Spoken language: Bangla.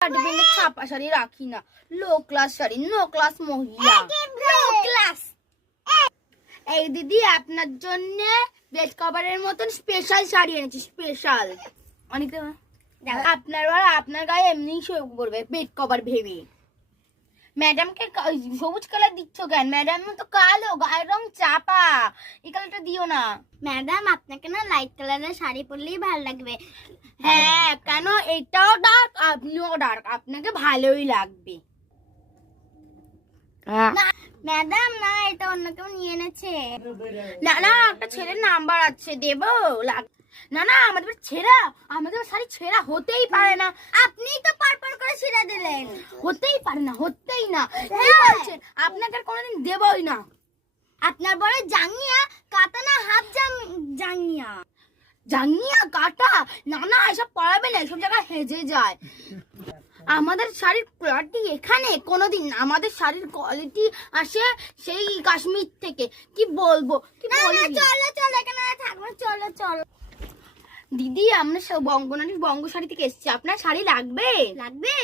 ছাপা শাড়ি রাখি না, low class sari, no class মহিলা, লো ক্লাস। এই দিদি আপনার জন্য বেড কভারের মতন স্পেশাল শাড়ি এনেছি, স্পেশাল। অনেক আপনার গায়ে এমনি শো করবে বেড কভার ভেবে। ম্যাডামকে সবুজ কালার দিচ্ছ কেন? ম্যাডাম তো কালো, গায়ের রং চাপা, এই কালারটা দিও না। ম্যাডাম আপনাকে না লাইট কালারের শাড়ি পরলেই ভালো লাগবে। হ্যাঁ, কেন এটাও ডার্ক আপনিও ডার্ক, আপনাকে ভালোই লাগবে। ম্যাডাম না, এটা অন্য কেউ নিয়ে এনেছে। না না, একটা ছেলের নাম্বার আছে, দেবো। না না, আমাদের ছেঁড়া, আমাদের শাড়ি ছেঁড়া হতেই পারে না। আপনি তো পারপার করে ছিঁড়ে দিলেন। হতেই পারে না, হতেই না। কি বলছেন? আপনাকে আর কোনোদিন দেবই না। আপনার বড় জাঙ্গিয়া কাটা না, হাত জাঙ্গিয়া। জাঙ্গিয়া কাটা? না না, এসব পড়াবে না, এসব জায়গায় হেজে যায়। আমাদের শাড়ির কোয়ালিটি এখানে কোনোদিন না, আমাদের শাড়ির কোয়ালিটি আসে সেই কাশ্মীর থেকে। কি বলবো, কি বলবো। চলো চলো, এখানে থাকবো, চলো চলো। দিদি আমরা বঙ্গ শাড়ি থেকে এসেছি, আপনার শাড়ি লাগবে? লাগবে।